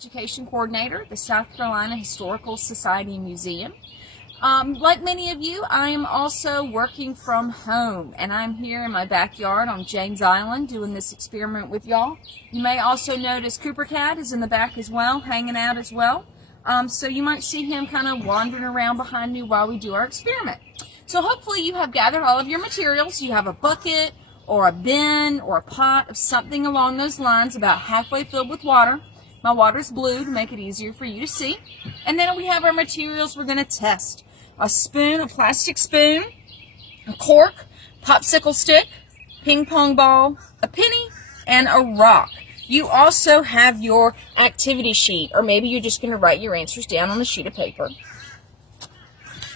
Education Coordinator, the South Carolina Historical Society Museum. Like many of you, I am also working from home, and I'm here in my backyard on James Island doing this experiment with y'all. You may also notice Cooper Cat is in the back as well, hanging out as well. So you might see him kind of wandering around behind me while we do our experiment. So hopefully you have gathered all of your materials. You have a bucket or a bin or a pot of something along those lines, about halfway filled with water. My water's blue to make it easier for you to see. And then we have our materials we're going to test. A spoon, a plastic spoon, a cork, popsicle stick, ping pong ball, a penny, and a rock. You also have your activity sheet, or maybe you're just going to write your answers down on a sheet of paper.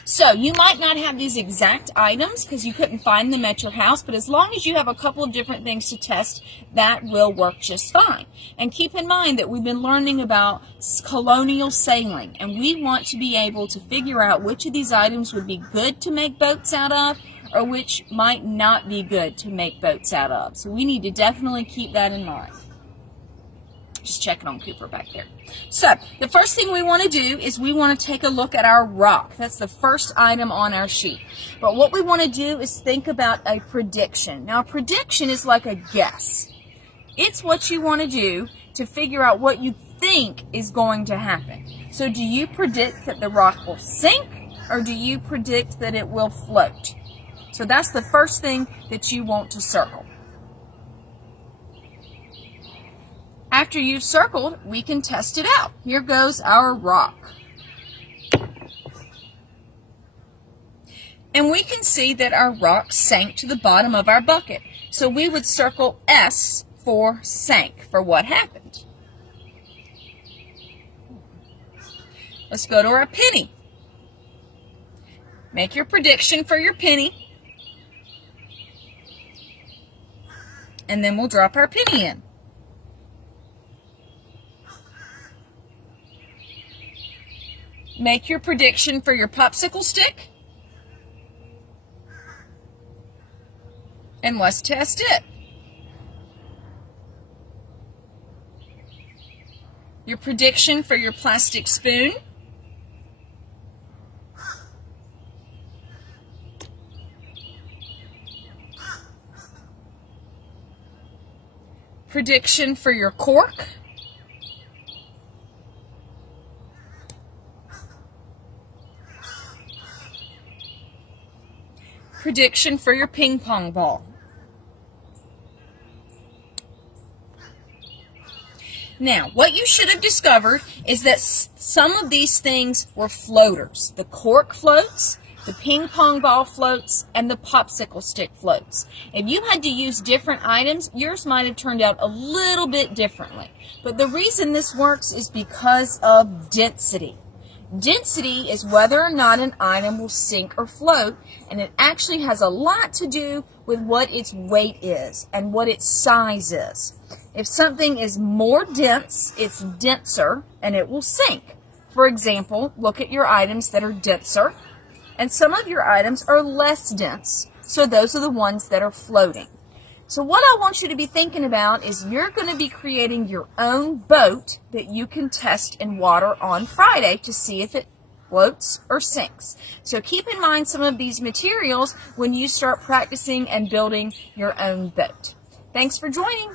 So you might not have these exact items because you couldn't find them at your house, but as long as you have a couple of different things to test, that will work just fine. And keep in mind that we've been learning about colonial sailing, and we want to be able to figure out which of these items would be good to make boats out of, or which might not be good to make boats out of. So we need to definitely keep that in mind. Just checking on Cooper back there. So the first thing we want to do is we want to take a look at our rock. That's the first item on our sheet. But what we want to do is think about a prediction. Now a prediction is like a guess. It's what you want to do to figure out what you think is going to happen. So do you predict that the rock will sink, or do you predict that it will float? So that's the first thing that you want to circle. After you've circled, we can test it out. Here goes our rock. And we can see that our rock sank to the bottom of our bucket. So we would circle S for sank, for what happened. Let's go to our penny. Make your prediction for your penny. And then we'll drop our penny in. Make your prediction for your popsicle stick. And let's test it. Your prediction for your plastic spoon. Prediction for your cork. Prediction for your ping pong ball. Now, what you should have discovered is that some of these things were floaters. The cork floats, the ping pong ball floats, and the popsicle stick floats. If you had to use different items, yours might have turned out a little bit differently. But the reason this works is because of density. Density is whether or not an item will sink or float, and it actually has a lot to do with what its weight is and what its size is. If something is more dense, it's denser, and it will sink. For example, look at your items that are denser, and some of your items are less dense, so those are the ones that are floating. So what I want you to be thinking about is you're going to be creating your own boat that you can test in water on Friday to see if it floats or sinks. So keep in mind some of these materials when you start practicing and building your own boat. Thanks for joining.